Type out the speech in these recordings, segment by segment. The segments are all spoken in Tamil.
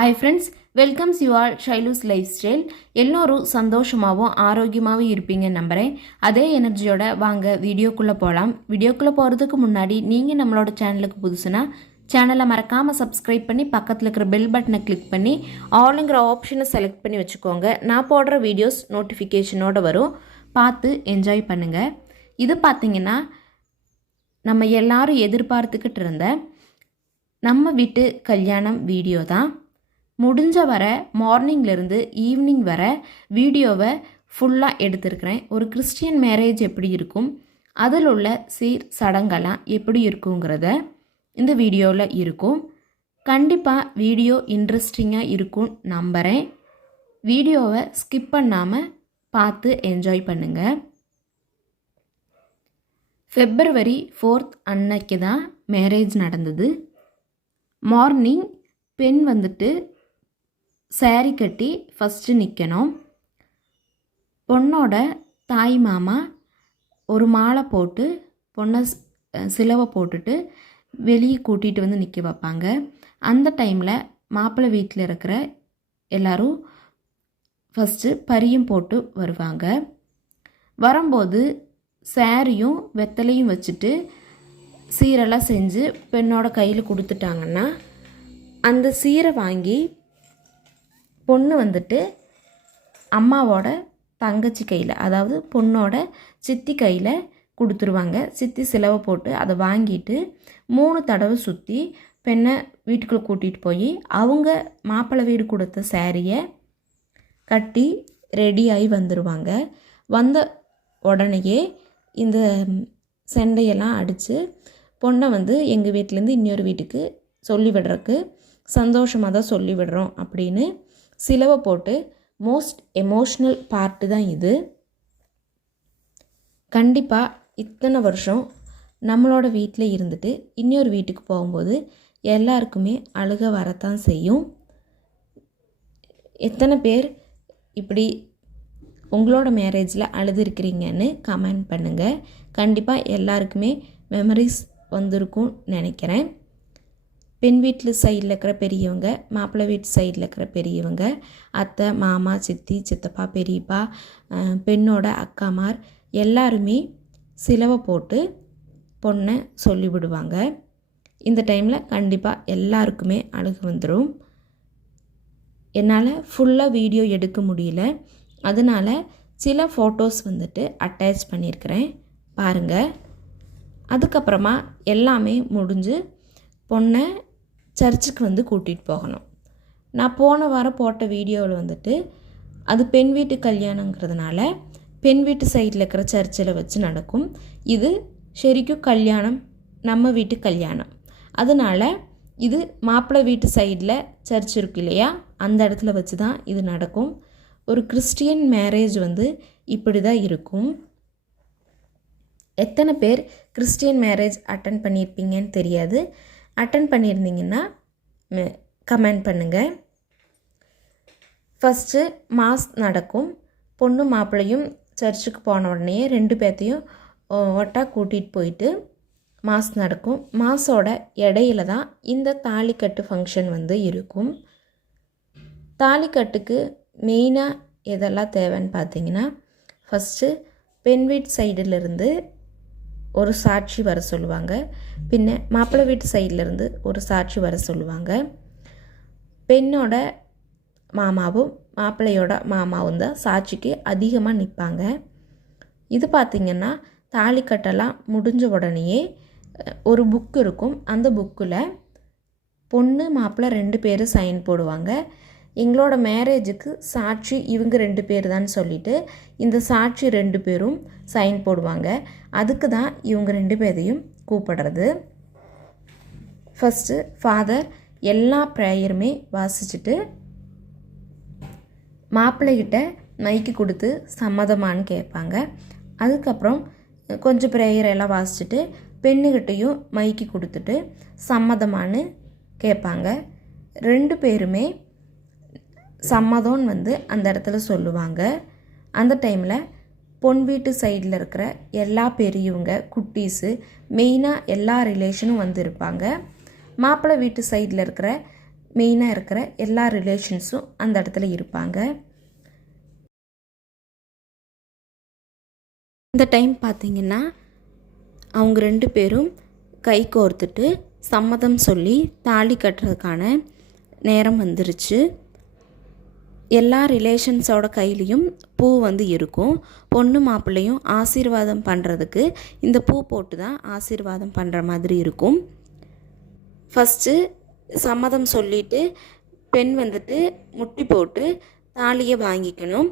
Hi friends, welcomes you all Shailu's Lifestyle. எல்லோரும் சந்தோஷமாகவும் ஆரோக்கியமாகவும் இருப்பீங்க நம்புகிறேன். அதே எனர்ஜியோட வாங்க வீடியோக்குள்ளே போகலாம். வீடியோக்குள்ளே போகிறதுக்கு முன்னாடி நீங்கள் நம்மளோட சேனலுக்கு புதுசுனா சேனலை மறக்காமல் சப்ஸ்கிரைப் பண்ணி பக்கத்தில் இருக்கிற பெல் பட்டனை கிளிக் பண்ணி ஆளுங்கிற ஆப்ஷனை செலக்ட் பண்ணி வச்சுக்கோங்க. நான் போடுற வீடியோஸ் நோட்டிஃபிகேஷனோடு வரும், பார்த்து என்ஜாய் பண்ணுங்கள். இது பார்த்திங்கன்னா நம்ம எல்லாரும் எதிர்பார்த்துக்கிட்டு இருந்த நம்ம வீட்டு கல்யாணம் வீடியோ தான். முடிஞ்ச வர மார்னிங்லேருந்து ஈவினிங் வர வீடியோவை ஃபுல்லாக எடுத்திருக்கிறேன். ஒரு கிறிஸ்டியன் மேரேஜ் எப்படி இருக்கும், அதில் உள்ள சீர் சடங்கெல்லாம் எப்படி இருக்குங்கிறத இந்த வீடியோவில் இருக்கும். கண்டிப்பாக வீடியோ இன்ட்ரெஸ்டிங்காக இருக்கும் நம்புகிறேன். வீடியோவை ஸ்கிப் பண்ணாமல் பார்த்து என்ஜாய் பண்ணுங்கள். February 4th அன்னைக்கு தான் மேரேஜ் நடந்தது. மார்னிங் பெண் வந்துட்டு சாரி கட்டி ஃபஸ்ட்டு நிற்கணும். பொண்ணோட தாய் மாமா ஒரு மாலை போட்டு பொண்ணை சிலவை போட்டுட்டு வெளியே கூட்டிகிட்டு வந்து நிற்க வைப்பாங்க. அந்த டைமில் மாப்பிள்ளை வீட்டில் இருக்கிற எல்லோரும் ஃபஸ்ட்டு பரியும் போட்டு வருவாங்க. வரும்போது சாரியும் வெத்தலையும் வச்சுட்டு சீரெல்லாம் செஞ்சு பெண்ணோட கையில் கொடுத்துட்டாங்கன்னா அந்த சீரை வாங்கி பொண்ணு வந்துட்டு அம்மாவோட தங்கச்சி கையில், அதாவது பொண்ணோட சித்தி கையில் கொடுத்துருவாங்க. சித்தி சிலவை போட்டு அதை வாங்கிட்டு 3 தடவை சுற்றி பெண்ணை வீட்டுக்குள்ளே கூட்டிகிட்டு போய் அவங்க மாப்பிள்ளை வீடு கொடுத்த சாரியை கட்டி ரெடியாகி வந்துடுவாங்க. வந்த உடனேயே இந்த செண்டையெல்லாம் அடித்து பொண்ணை வந்து எங்கள் வீட்டிலேருந்து இன்னொரு வீட்டுக்கு சொல்லிவிடுறக்கு சந்தோஷமாக தான் சொல்லிவிடுறோம் அப்படின்னு சிலவை போட்டு மோஸ்ட் எமோஷ்னல் பார்ட்டு தான் இது. கண்டிப்பாக இத்தனை வருஷம் நம்மளோட வீட்டில் இருந்துட்டு இன்னொரு வீட்டுக்கு போகும்போது எல்லாருக்குமே அழுக வரத்தான் செய்யும். எத்தனை பேர் இப்படி உங்களோட மேரேஜில் அழுதுருக்கிறீங்கன்னு கமெண்ட் பண்ணுங்கள். கண்டிப்பாக எல்லாருக்குமே மெமரிஸ் வந்திருக்கும்னு நினைக்கிறேன். பெண் வீட்டில் சைடில் இருக்கிற பெரியவங்க, மாப்பிள்ளை வீட்டு சைடில் இருக்கிற பெரியவங்க, அத்தை மாமா சித்தி சித்தப்பா பெரியப்பா, பெண்ணோட அக்காமார் எல்லாருமே சிலவை போட்டு பொண்ணை சொல்லிவிடுவாங்க. இந்த டைமில் கண்டிப்பாக எல்லாருக்குமே அழுகு வந்துடும். என்னால் ஃபுல்லாக வீடியோ எடுக்க முடியல, அதனால் சில ஃபோட்டோஸ் வந்துட்டு அட்டாச் பண்ணியிருக்கிறேன், பாருங்கள். அதுக்கப்புறமா எல்லாமே முடிஞ்சு பொண்ணை சர்ச்சுக்கு வந்து கூட்டிகிட்டு போகணும். நான் போன வாரம் போட்ட வீடியோவில் வந்துட்டு அது பெண் வீட்டு கல்யாணங்கிறதுனால பெண் வீட்டு சைடில் இருக்கிற சர்ச்சில் வச்சு நடக்கும். இது ஷெரிக்கும் கல்யாணம், நம்ம வீட்டு கல்யாணம். அதனால் இது மாப்பிள்ளை வீட்டு சைடில் சர்ச் இருக்கு இல்லையா, அந்த இடத்துல வச்சு தான் இது நடக்கும். ஒரு கிறிஸ்டியன் மேரேஜ் வந்து இப்படி தான் இருக்கும். எத்தனை பேர் கிறிஸ்டியன் மேரேஜ் அட்டன் பண்ணியிருப்பீங்கன்னு தெரியாது. அட்டன் பண்ணியிருந்தீங்கன்னா கமெண்ட் பண்ணுங்கள். ஃபஸ்ட்டு மாஸ் நடக்கும். பொண்ணு மாப்பிள்ளையும் சர்ச்சுக்கு போன உடனே 2 பேர்த்தையும் ஒட்டா கூட்டிகிட்டு போயிட்டு மாஸ் நடக்கும். மாஸோட இடையில தான் இந்த தாலிக்கட்டு ஃபங்க்ஷன் வந்து இருக்கும். தாலிக்கட்டுக்கு மெயினாக எதெல்லாம் தேவைன்னு பார்த்தீங்கன்னா, ஃபஸ்ட்டு பெண் வீட்டு சைடிலிருந்து ஒரு சாட்சி வர சொல்லுவாங்க. பின்ன மாப்பிள்ளை வீட்டு சைட்லேருந்து ஒரு சாட்சி வர சொல்லுவாங்க. பெண்ணோட மாமாவும் மாப்பிள்ளையோட மாமாவும் தான் சாட்சிக்கு அதிகமாக நிற்பாங்க. இது பார்த்திங்கன்னா தாலிக்கட்டெல்லாம் முடிஞ்ச உடனேயே ஒரு புக் இருக்கும். அந்த புக்கில் பொண்ணு மாப்பிள்ளை 2 பேரும் சைன் போடுவாங்க. எங்களோட மேரேஜுக்கு சாட்சி இவங்க 2 பேர் தான் சொல்லிவிட்டு இந்த சாட்சி 2 பேரும் சைன் போடுவாங்க. அதுக்கு தான் இவங்க 2 பேரையும் கூப்பிடுறது. ஃபஸ்ட்டு ஃபாதர் எல்லா ப்ரேயருமே வாசிச்சுட்டு மாப்பிள்ளைகிட்ட மைக்கு கொடுத்து சம்மதமானு கேட்பாங்க. அதுக்கப்புறம் கொஞ்சம் ப்ரேயர் எல்லாம் வாசிச்சுட்டு பெண்ணுக்கிட்டையும் மைக்கு கொடுத்துட்டு சம்மதமானு கேட்பாங்க. 2 பேருமே சம்மதம்னு வந்து அந்த இடத்துல சொல்லுவாங்க. அந்த டைமில் பொன் வீட்டு சைடில் இருக்கிற எல்லா பெரியவங்க குட்டீஸு மெயினாக எல்லா ரிலேஷனும் வந்து இருப்பாங்க. மாப்பிள்ளை வீட்டு சைடில் இருக்கிற மெயினாக இருக்கிற எல்லா ரிலேஷன்ஸும் அந்த இடத்துல இருப்பாங்க. இந்த டைம் பார்த்திங்கன்னா அவங்க 2 பேரும் கை கோர்த்துட்டு சம்மதம் சொல்லி தாலி கட்டுறதுக்கான நேரம் வந்துருச்சு. எல்லா ரிலேஷன்ஸோட கையிலையும் பூ இருக்கும். பொண்ணு மாப்பிள்ளையும் ஆசீர்வாதம் பண்ணுறதுக்கு இந்த பூ போட்டு தான் ஆசீர்வாதம் பண்ணுற மாதிரி இருக்கும். ஃபஸ்ட்டு சம்மதம் சொல்லிவிட்டு பெண் முட்டி போட்டு தாலியை வாங்கிக்கணும்.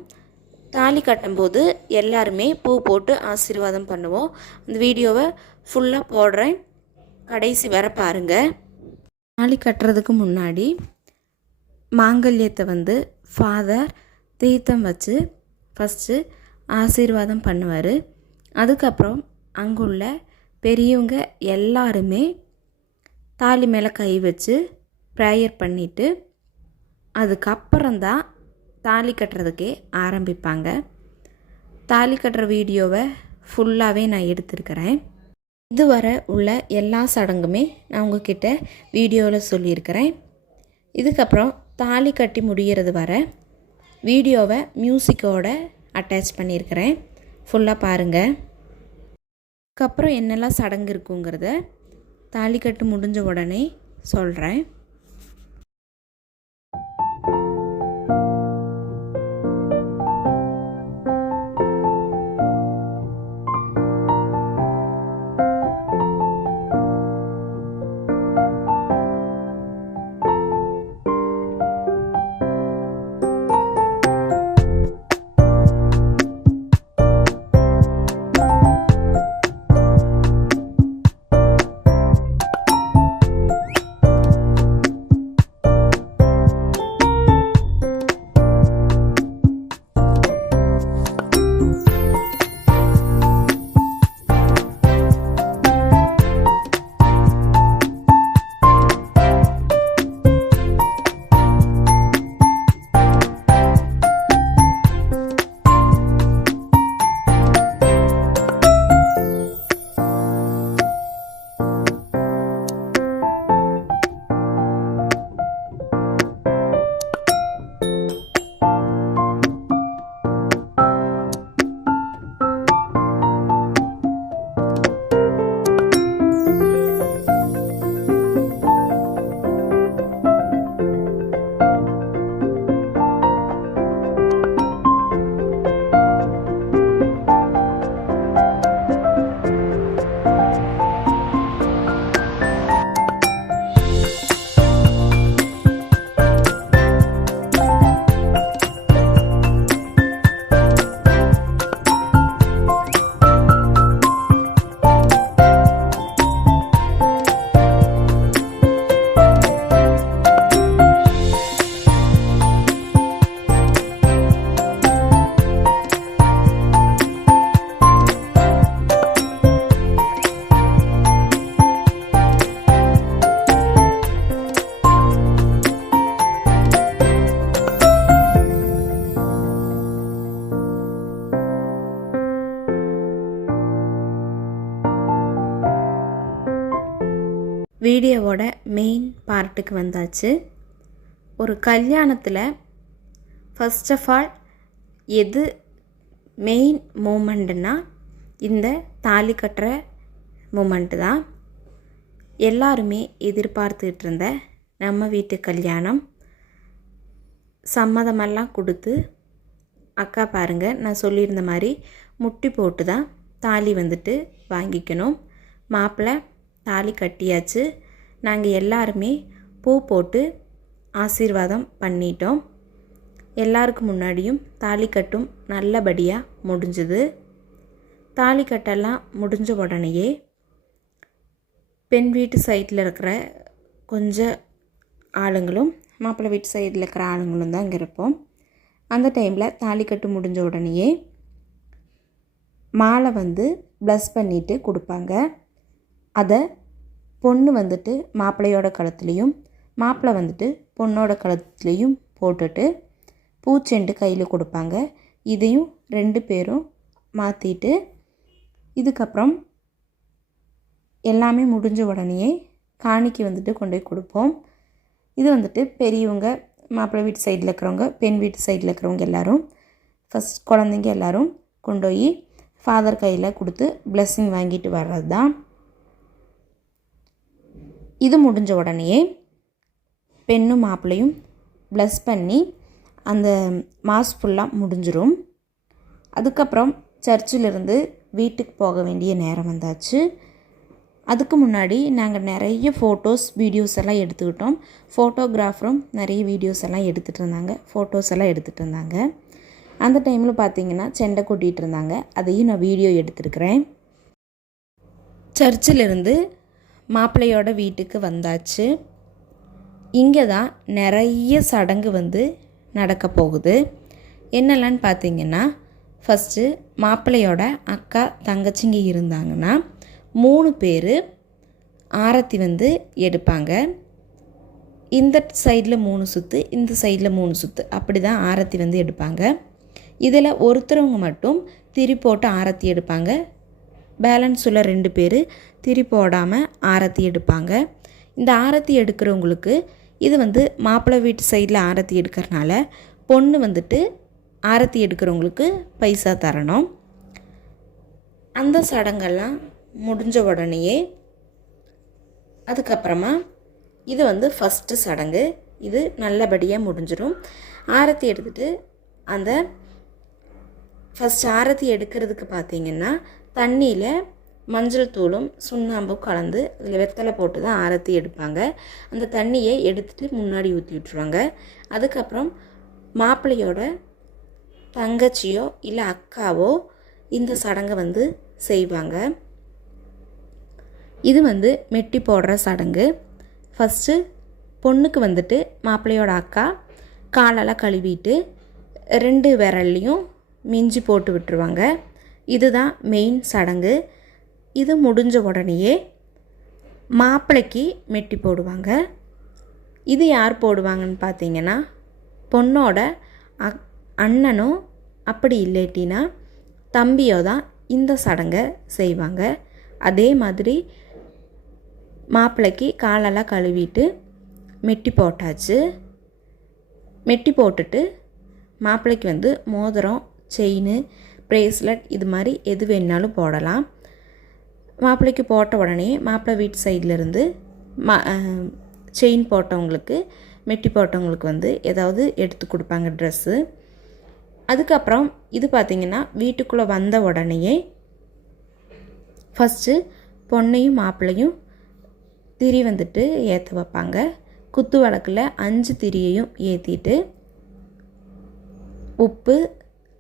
தாலி கட்டும்போது எல்லாருமே பூ போட்டு ஆசீர்வாதம் பண்ணுவோம். அந்த வீடியோவை ஃபுல்லாக போடுறேன், கடைசி வர பாருங்கள். தாலி கட்டுறதுக்கு முன்னாடி மாங்கல்யத்தை ஃபாதர் தீர்த்தம் வச்சு ஃபஸ்ட்டு ஆசீர்வாதம் பண்ணுவார். அதுக்கப்புறம் அங்குள்ள பெரியவங்க எல்லாருமே தாலி மேலே கை வச்சு ப்ரேயர் பண்ணிவிட்டு அதுக்கப்புறம்தான் தாலி கட்டுறதுக்கே ஆரம்பிப்பாங்க. தாலி கட்டுற வீடியோவை ஃபுல்லாகவே நான் எடுத்திருக்கிறேன். இதுவரை உள்ள எல்லா சடங்குமே நான் உங்ககிட்ட வீடியோவில் சொல்லியிருக்கிறேன். இதுக்கப்புறம் தாலி கட்டி முடிகிறது வர வீடியோவை மியூசிக்கோடு அட்டாச் பண்ணியிருக்கிறேன். ஃபுல்லாக பாருங்கள். அதுக்கப்புறம் என்னெல்லாம் சடங்கு இருக்குங்கிறத தாலி கட்டு முடிஞ்ச உடனே சொல்கிறேன். வீடியோவோட மெயின் பார்ட்டுக்கு வந்தாச்சு. ஒரு கல்யாணத்தில் ஃபர்ஸ்ட் ஆஃப் ஆல் எது மெயின் மூமெண்ட்டுன்னா இந்த தாலி கட்டுற மூமெண்ட்டு தான். எல்லாருமே எதிர்பார்த்துட்டு இருந்த நம்ம வீட்டு கல்யாணம். சம்மதமெல்லாம் கொடுத்து அக்கா பாருங்கள், நான் சொல்லியிருந்த மாதிரி முட்டி போட்டு தான் தாலி வாங்கிக்கணும். மாப்பிள்ளை தாலி கட்டியாச்சு. நாங்கள் எல்லாருமே பூ போட்டு ஆசீர்வாதம் பண்ணிட்டோம். எல்லாருக்கு முன்னாடியும் தாலி கட்டும் நல்லபடியாக முடிஞ்சுது. தாலி கட்டெல்லாம் முடிஞ்ச உடனேயே பெண் வீட்டு சைடில் இருக்கிற கொஞ்சம் ஆளுங்களும் மாப்பிள்ளை வீட்டு சைடில் இருக்கிற ஆளுங்களும் தான் இங்கே இருப்போம். அந்த டைமில் தாலி கட்டு முடிஞ்ச உடனேயே மாலை ப்ளஸ் பண்ணிவிட்டு கொடுப்பாங்க. அதை பொண்ணு மாப்பிள்ளையோட கழுத்துலேயும் மாப்பிள்ளை பொண்ணோட கழுத்துலேயும் போட்டுட்டு பூச்செண்டு கையில் கொடுப்பாங்க. இதையும் 2 பேரும் மாற்றிட்டு இதுக்கப்புறம் எல்லாமே முடிஞ்ச உடனேயே காணிக்கை கொண்டு போய் கொடுப்போம். இது வந்துட்டு பெரியவங்க மாப்பிள்ளை வீட்டு சைடில் இருக்கிறவங்க, பெண் வீட்டு சைடில் இருக்கிறவங்க எல்லோரும் ஃபஸ்ட் குழந்தைங்க எல்லோரும் கொண்டு போய் ஃபாதர் கையில் கொடுத்து பிளெஸ்ஸிங் வாங்கிட்டு வர்றது தான். இது முடிஞ்ச உடனே பெண்ணும் மாப்பிள்ளையும் ப்ளஸ் பண்ணி அந்த மாஸ் ஃபுல்லாக முடிஞ்சிடும். அதுக்கப்புறம் சர்ச்சிலிருந்து வீட்டுக்கு போக வேண்டிய நேரம் வந்தாச்சு. அதுக்கு முன்னாடி நாங்கள் நிறைய ஃபோட்டோஸ் வீடியோஸ் எல்லாம் எடுத்துக்கிட்டோம். ஃபோட்டோகிராஃபரும் நிறைய வீடியோஸ் எல்லாம் எடுத்துகிட்டு இருந்தாங்க, ஃபோட்டோஸ் எல்லாம் எடுத்துகிட்டு இருந்தாங்க. அந்த டைமில் பார்த்திங்கன்னா செண்டை கொட்டிகிட்டு இருந்தாங்க, அதையும் நான் வீடியோ எடுத்துருக்கிறேன். சர்ச்சிலிருந்து மாப்பிள்ளையோட வீட்டுக்கு வந்தாச்சு. இங்கே தான் நிறைய சடங்கு நடக்க போகுது. என்னெல்லான்னு பார்த்திங்கன்னா, ஃபஸ்ட்டு மாப்பிள்ளையோட அக்கா தங்கச்சிங்க இருந்தாங்கன்னா 3 பேர் ஆரத்தி எடுப்பாங்க. இந்த சைடில் 3 சுற்று, இந்த சைடில் 3 சுற்று, அப்படி தான் ஆரத்தி எடுப்பாங்க. இதில் ஒருத்தரவங்க மட்டும் திரி போட்டு ஆரத்தி எடுப்பாங்க. பேலன்ஸ் உள்ள 2 பேர் திரி போடாமல் ஆரத்தி எடுப்பாங்க. இந்த ஆரத்தி எடுக்கிறவங்களுக்கு இது மாப்பிள்ளை வீட்டு சைடில் ஆரத்தி எடுக்கிறனால பொண்ணு ஆரத்தி எடுக்கிறவங்களுக்கு பைசா தரணும். அந்த சடங்கெல்லாம் முடிஞ்ச உடனேயே அதுக்கப்புறமா இது ஃபஸ்ட்டு சடங்கு. இது நல்லபடியாக முடிஞ்சிடும். ஆரத்தி எடுத்துகிட்டு அந்த ஃபஸ்ட் ஆரத்தி எடுக்கிறதுக்கு பார்த்திங்கன்னா தண்ணியில் மஞ்சள் தூளும் சுண்ணாம்பும் கலந்து அதில் வெத்தலை போட்டு தான் ஆரத்தி எடுப்பாங்க. அந்த தண்ணியை எடுத்துகிட்டு முன்னாடி ஊற்றி விட்ருவாங்க. அதுக்கப்புறம் மாப்பிள்ளையோட தங்கச்சியோ இல்லை அக்காவோ இந்த சடங்கை செய்வாங்க. இது மெட்டி போடுற சடங்கு. ஃபஸ்ட்டு பொண்ணுக்கு மாப்பிள்ளையோட அக்கா காலெல்லாம் கழுவிட்டு 2 விரல்லையும் மிஞ்சி போட்டு விட்டுருவாங்க. இதுதான் மெயின் சடங்கு. இது முடிஞ்ச உடனேயே மாப்பிள்ளைக்கு மெட்டி போடுவாங்க. இது யார் போடுவாங்கன்னு பார்த்தீங்கன்னா பொண்ணோட அண்ணனோ அப்படி இல்லைட்டினா தம்பியோ தான் இந்த சடங்கை செய்வாங்க. அதே மாதிரி மாப்பிள்ளைக்கு காலெல்லாம் கழுவிட்டு மெட்டி போட்டாச்சு. மெட்டி போட்டுட்டு மாப்பிள்ளைக்கு மோதிரம், செயின், ப்ரேஸ்லெட் இது மாதிரி எது வேணுனாலும் போடலாம். மாப்பிள்ளைக்கு போட்ட உடனே மாப்பிள்ளை வீட்டு சைட்லேருந்து செயின் போட்டவங்களுக்கு, மெட்டி போட்டவங்களுக்கு ஏதாவது எடுத்து கொடுப்பாங்க ட்ரெஸ்ஸு. அதுக்கப்புறம் இது பார்த்திங்கன்னா வீட்டுக்குள்ளே வந்த உடனேயே ஃபஸ்ட்டு பொண்ணையும் மாப்பிள்ளையும் திரி ஏற்ற வைப்பாங்க. குத்து விளக்கில் 5 திரியையும் ஏற்றிட்டு உப்பு,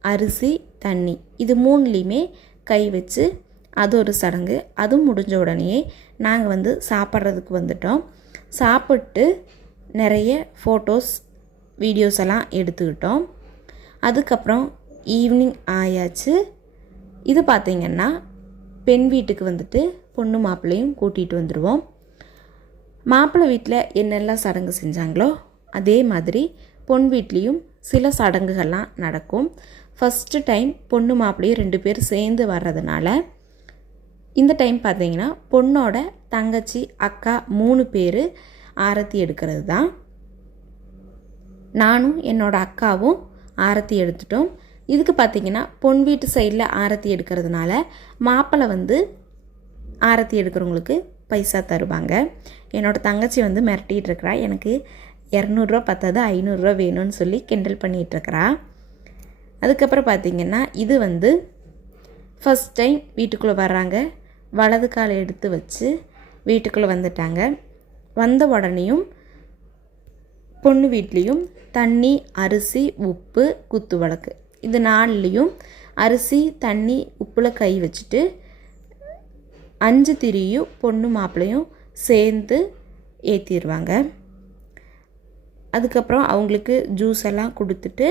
அரிசி, தண்ணி இது 3லையுமே கை வச்சு அது ஒரு சடங்கு. அதுவும் முடிஞ்ச உடனே நாங்கள் சாப்பிட்றதுக்கு வந்துட்டோம். சாப்பிட்டு நிறைய ஃபோட்டோஸ் வீடியோஸ் எல்லாம் எடுத்துக்கிட்டோம். அதுக்கப்புறம் ஈவினிங் ஆயாச்சு. இது பார்த்திங்கன்னா பெண் வீட்டுக்கு பொண்ணு மாப்பிள்ளையும் கூட்டிகிட்டு வந்துடுவோம். மாப்பிள்ளை வீட்டில் என்னெல்லாம் சடங்கு செஞ்சாங்களோ அதே மாதிரி பொன் வீட்லேயும் சில சடங்குகள்லாம் நடக்கும். ஃபஸ்ட்டு டைம் பொண்ணு மாப்பிள்ளையும் 2 பேர் சேர்ந்து வர்றதுனால இந்த டைம் பார்த்திங்கன்னா பொண்ணோட தங்கச்சி, அக்கா 3 பேர் ஆரத்தி எடுக்கிறது தான். நானும் என்னோடய அக்காவும் ஆரத்தி எடுத்துட்டோம். இதுக்கு பார்த்திங்கன்னா பொன் வீட்டு சைடில் ஆரத்தி எடுக்கிறதுனால மாப்பிள்ளை ஆரத்தி எடுக்கிறவங்களுக்கு பைசா தருவாங்க. என்னோடய தங்கச்சி மிரட்டிகிட்டு இருக்கிறா, எனக்கு 200 பத்தாது 500 வேணும்னு சொல்லி கிண்டல் பண்ணிகிட்ருக்கிறா. அதுக்கப்புறம் பார்த்திங்கன்னா இது ஃபஸ்ட் டைம் வீட்டுக்குள்ளே வர்றாங்க. வலது காலை எடுத்து வச்சு வீட்டுக்குள்ளே வந்துட்டாங்க. வந்த உடனேயும் பொண்ணு வீட்லேயும் தண்ணி, அரிசி, உப்பு, குத்து விளக்கு இது 4லையும் அரிசி, தண்ணி, உப்பில் கை வச்சுட்டு 5 திரியும் பொண்ணு மாப்பிள்ளையும் சேர்ந்து ஏற்றிடுவாங்க. அதுக்கப்புறம் அவங்களுக்கு ஜூஸ் எல்லாம் கொடுத்துட்டு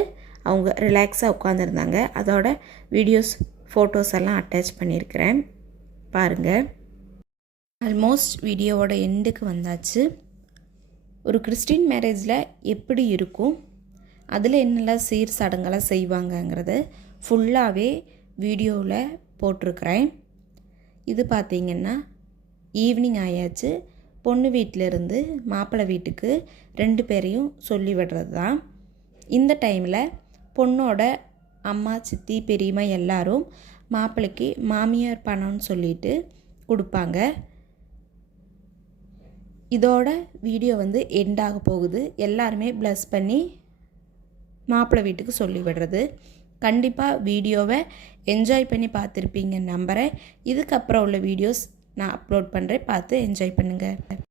அவங்க ரிலாக்ஸாக உட்காந்துருந்தாங்க. அதோட வீடியோஸ், ஃபோட்டோஸ் எல்லாம் அட்டாச் பண்ணியிருக்கிறேன், பாருங்கள். ஆல்மோஸ்ட் வீடியோவோட எண்டுக்கு வந்தாச்சு. ஒரு கிறிஸ்டின் மேரேஜில் எப்படி இருக்கும், அதில் என்னெல்லாம் சீர் சடங்கெல்லாம் செய்வாங்கங்கிறத ஃபுல்லாகவே வீடியோவில் போட்டிருக்கிறேன். இது பார்த்திங்கன்னா ஈவினிங் ஆயாச்சு. பொண்ணு வீட்டிலேருந்து மாப்பிள்ளை வீட்டுக்கு 2 பேரையும் சொல்லி விடுறது தான். இந்த டைமில் பொண்ணோட அம்மா, சித்தி, பெரியம்மா எல்லாரும் மாப்பிள்ளைக்கு மாமியார் பணம்னு சொல்லிட்டு கொடுப்பாங்க. இதோட வீடியோ எண்ட் ஆக போகுது. எல்லாருமே ப்ளஸ் பண்ணி மாப்பிள்ளை வீட்டுக்கு சொல்லி விடுறது. கண்டிப்பாக வீடியோவை என்ஜாய் பண்ணி பார்த்துருப்பீங்கன்னு நம்புகிறேன். இதுக்கப்புறம் உள்ள வீடியோஸ் நான் அப்லோட் பண்ணுறேன், பார்த்து என்ஜாய் பண்ணுங்கள்.